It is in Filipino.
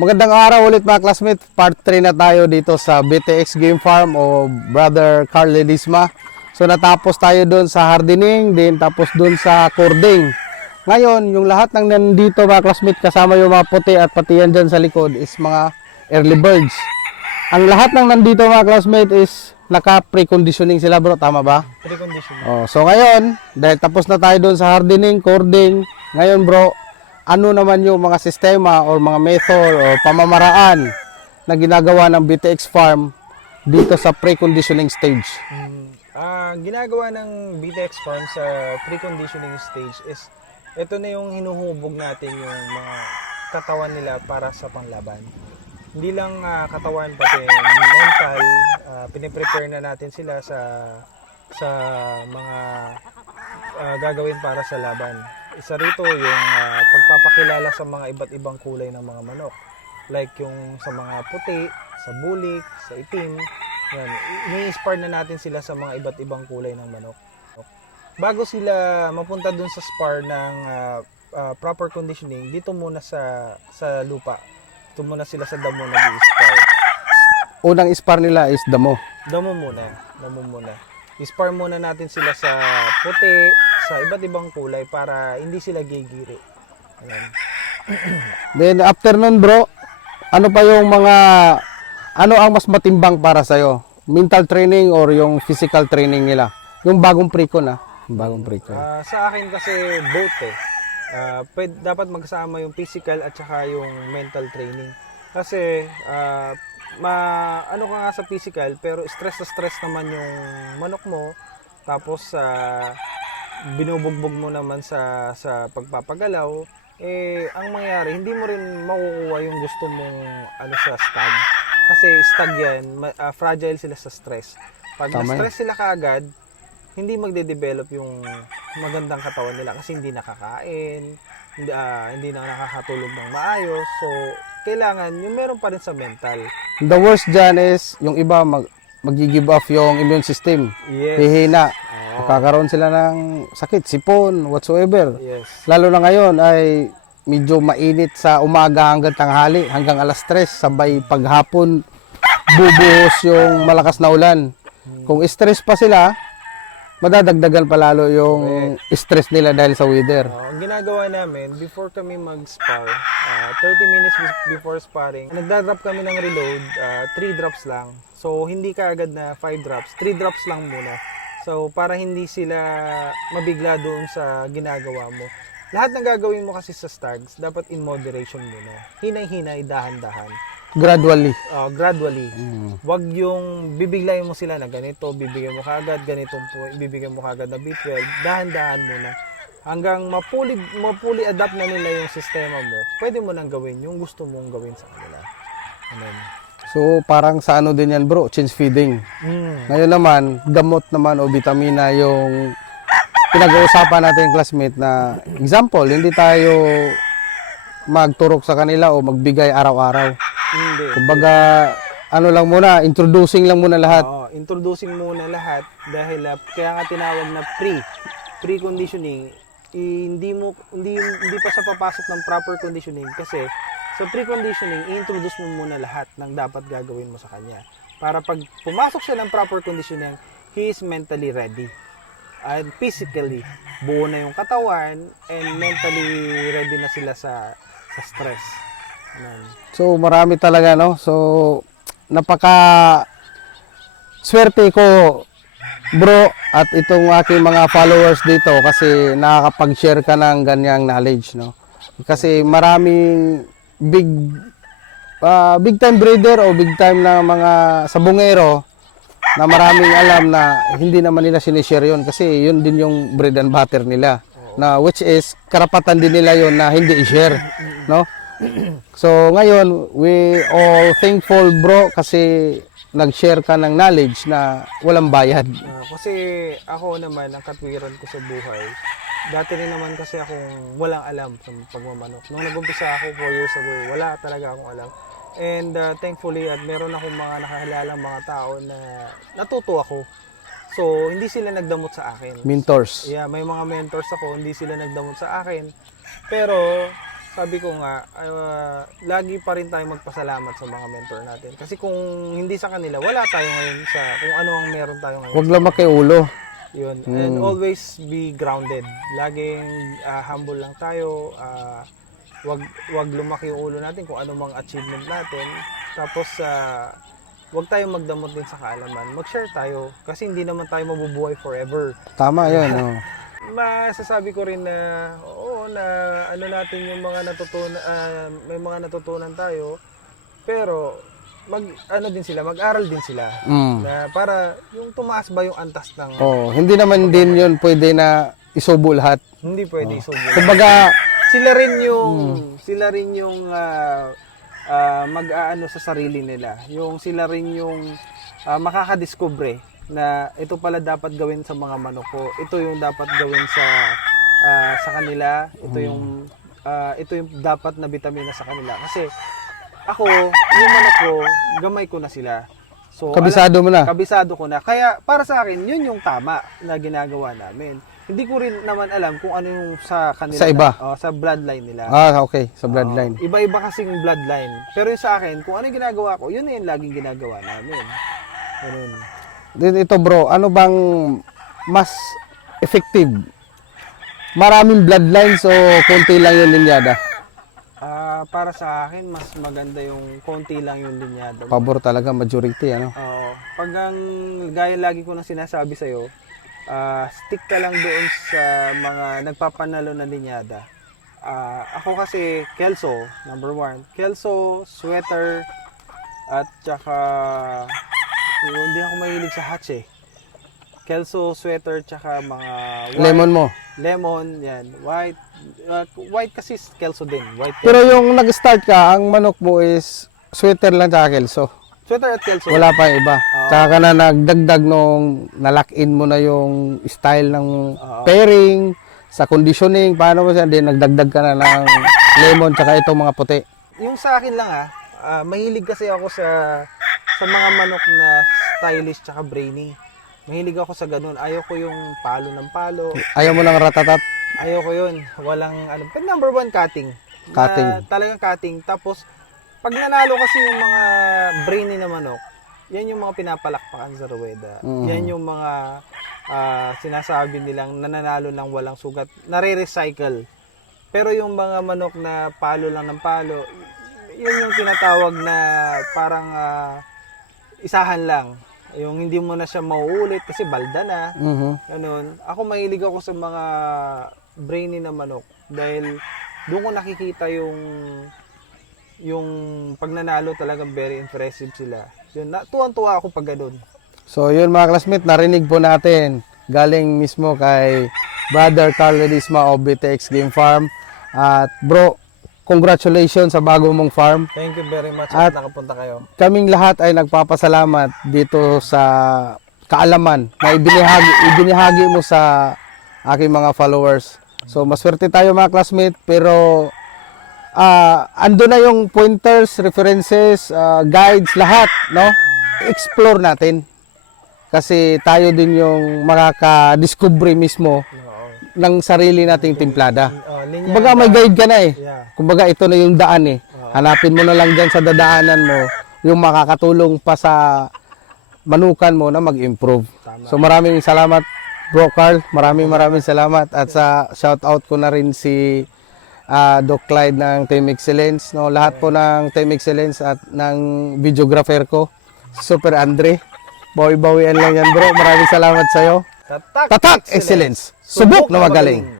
Magandang araw ulit mga classmates. Part 3 na tayo dito sa BTX Game Farm o Brother Carl Ledesma. So natapos tayo doon sa hardening, din tapos doon sa cording. Ngayon, yung lahat ng nandito mga classmates, kasama yung mga puti at pati yan dyan sa likod is mga early birds. Ang lahat ng nandito mga classmates is naka-preconditioning sila bro, tama ba? Preconditioning. Oh, so ngayon, dahil tapos na tayo doon sa hardening, cording, ngayon bro, ano naman yung mga sistema or mga method or pamamaraan na ginagawa ng BTX Farm dito sa preconditioning stage? Ginagawa ng BTX Farm sa preconditioning stage is ito na yung hinuhubog natin yung mga katawan nila para sa panglaban. Hindi lang katawan pati mental, piniprepare na natin sila sa mga gagawin para sa laban. Isa rito yung pagpapakilala sa mga iba't ibang kulay ng mga manok. Like yung sa mga puti, sa bulik, sa itim. Yan. Ini-spar na natin sila sa mga iba't ibang kulay ng manok. Bago sila mapunta dun sa spar ng proper conditioning, dito muna sa lupa. Dito muna sila sa damo nag-i-spar. Unang spar nila is damo. Damo muna. I-spar muna natin sila sa puti, sa iba't ibang kulay para hindi sila gigiri. Ayan. Then after nun bro, ano pa yung mga, ano ang mas matimbang para sa'yo? Mental training or yung physical training nila? Yung bagong pre-con bagong pre-con. Sa akin kasi both dapat magsama yung physical at saka yung mental training. Kasi ano ka nga sa physical pero stress na stress naman yung manok mo. Tapos binubugbog mo naman sa pagpapagalaw, ang mangyayari hindi mo rin makukuha yung gusto mong sa stag. Kasi stag yan, fragile sila sa stress. Pag na-stress sila kaagad, hindi magde-develop yung magandang katawan nila kasi hindi nakakain, hindi na nakakatulog ng maayos. So, kailangan yung meron pa rin sa mental. The worst dyan is yung iba mag-give off yung immune system. Yes. Hihina. Magkakaroon sila ng sakit, sipon, whatsoever. Yes. Lalo na ngayon ay medyo mainit sa umaga hanggang tanghali, hanggang alas 3, sabay paghapon bubuhos yung malakas na ulan. Kung stress pa sila, madadagdagan pa lalo yung stress nila dahil sa weather. Ang ginagawa namin, before kami mag-spar, 30 minutes before sparring, nagdadrop kami ng reload, 3 drops lang. So, hindi ka agad na 5 drops, 3 drops lang muna. So, para hindi sila mabigla doon sa ginagawa mo. Lahat ng gagawin mo kasi sa stags, dapat in moderation muna. Hinay-hinay, dahan-dahan. Gradually. Gradually. Wag yung bibiglayin mo sila na ganito, bibigyan mo kaagad, ganitong po, bibigyan mo kaagad na B12. Dahan-dahan muna. Hanggang mapuli adapt na nila yung sistema mo, pwede mo nang gawin yung gusto mong gawin sa kanila. Amen. So, parang sa ano din yan bro, change feeding. Ngayon naman, gamot naman o vitamina yung pinag-uusapan natin classmate na example, hindi tayo magturok sa kanila o magbigay araw-araw. Hindi. Kumbaga, ano lang muna, introducing lang muna lahat. Introducing muna lahat dahil kaya nga tinawag na pre-conditioning. Hindi pa sa papasok ng proper conditioning kasi sa pre-conditioning, i-introduce mo muna lahat ng dapat gagawin mo sa kanya. Para pag pumasok siya ng proper conditioning, he is mentally ready. And physically, buo na yung katawan and mentally ready na sila sa stress. Amen. So, marami talaga, no? So, napaka swerte ko, bro, at itong aking mga followers dito kasi nakakapag-share ka ng ganyang knowledge, no? Kasi maraming big time breeder o big time na mga sabungero na maraming alam na hindi naman nila sinishare yun kasi yun din yung bread and butter nila, na which is karapatan din nila yun na hindi i-share, no? So ngayon we all thankful bro kasi nag-share ka ng knowledge na walang bayad. Kasi ako naman, ang katwiran ko sa buhay, dati rin naman kasi akong walang alam sa pagmamanok. Nung nag-umpisa ako 4 years ago, wala talaga akong alam. And thankfully, at meron akong mga nakakilalang mga tao na natuto ako. So, hindi sila nagdamot sa akin. Mentors. Yeah, may mga mentors ako, hindi sila nagdamot sa akin. Pero, sabi ko nga, lagi pa rin tayo magpasalamat sa mga mentor natin. Kasi kung hindi sa kanila, wala tayo ngayon sa kung ano ang meron tayo ngayon. Huwag lang makiulo. Yun. And always be grounded. Laging humble lang tayo. Wag lumaki yung ulo natin kung ano mang achievement natin. Tapos, wag tayong magdamot din sa kaalaman. Mag-share tayo. Kasi hindi naman tayo mabubuhay forever. Tama yun. Oh. Masasabi ko rin na oo na ano natin yung mga natutunan may mga natutunan tayo pero mag-aral din sila na para yung tumaas ba yung antas ng Hindi naman din yun pwede na isubo lahat. hindi pwede isubo. Kumbaga, Sila rin yung mag-aano sa sarili nila. Yung sila rin yung makakadiskubre na ito pala dapat gawin sa mga manok ko. Ito yung dapat gawin sa kanila. Ito yung dapat na bitamina sa kanila. Kasi ako, yung manok ko, gamay ko na sila. So, kabisado mo na. Kabisado ko na. Kaya para sa akin, yun yung tama na ginagawa namin. Hindi ko rin naman alam kung ano yung sa kanila. Sa iba? Sa bloodline nila. Okay. Sa bloodline. Iba-iba kasing bloodline. Pero yung sa akin, kung ano yung ginagawa ko, yun na yung laging ginagawa namin. Ganun. Ito bro, ano bang mas effective? Maraming bloodlines o konti lang yung linyada? Para sa akin, mas maganda yung konti lang yung linyada. Pabor talaga, majority, ano? Pag ang gaya lagi ko na sinasabi sa'yo, stick ka lang doon sa mga nagpapanalo na linyada. Ako kasi, Kelso, number 1. Kelso, sweater, at saka hindi ako mahilig sa hatch eh. Kelso, sweater, tsaka mga white. Lemon mo. Lemon, yan. White. White kasi Kelso din. White Pero yung nag-start ka, ang manok mo is sweater lang tsaka kelso. sweater at Kelso. Wala pa yung iba. Tsaka ka na nagdagdag nung nalock-in mo na yung style ng pairing, sa conditioning, paano mo siya, din nagdagdag ka na ng lemon tsaka itong mga puti. Yung sa akin lang mahilig kasi ako sa mga manok na stylish tsaka brainy. Mahilig ako sa ganun. Ayaw ko yung palo ng palo. Ayaw mo lang ratatat. Ayaw ko yun. Walang ano. But number 1, cutting. Cutting. Talagang cutting. Tapos, pag nanalo kasi yung mga brainy na manok, yan yung mga pinapalakpakan sa ruweda. Yan yung mga sinasabi nilang nananalo ng walang sugat. Nare-recycle. Pero yung mga manok na palo lang ng palo, yun yung tinatawag na parang isahan lang. Yung hindi mo na siya mauulit kasi balda na. Ganun. Ako mahilig ako sa mga brainy na manok dahil doon ko nakikita yung pagnanalo talagang very impressive sila. Yun, tuwan-tuwa ako pag ganun. So yun mga classmate, narinig po natin galing mismo kay Brother Carl Ledesma of BTX Game Farm. At bro, congratulations sa bago mong farm. Thank you very much at nakapunta kayo. Kaming lahat ay nagpapasalamat dito sa kaalaman na ibinahagi mo sa aking mga followers. So maswerte tayo mga classmate, pero ando na yung pointers, references, guides, lahat, no? Explore natin. Kasi tayo din yung makaka-discover mismo ng sarili nating timplada. Kumbaga may guide ka na eh. Kumbaga ito na yung daan eh. Hanapin mo na lang dyan sa dadaanan mo yung makakatulong pa sa manukan mo na mag-improve. So maraming salamat Bro Carl, maraming salamat. At sa shout out ko na rin si Doc Clyde ng Team Excellence, no? Lahat po ng Team Excellence at ng videographer ko, Super Andre. Bawi-bawian lang yan bro. Maraming salamat sa'yo. Tatak Excellence. Subok na magaling.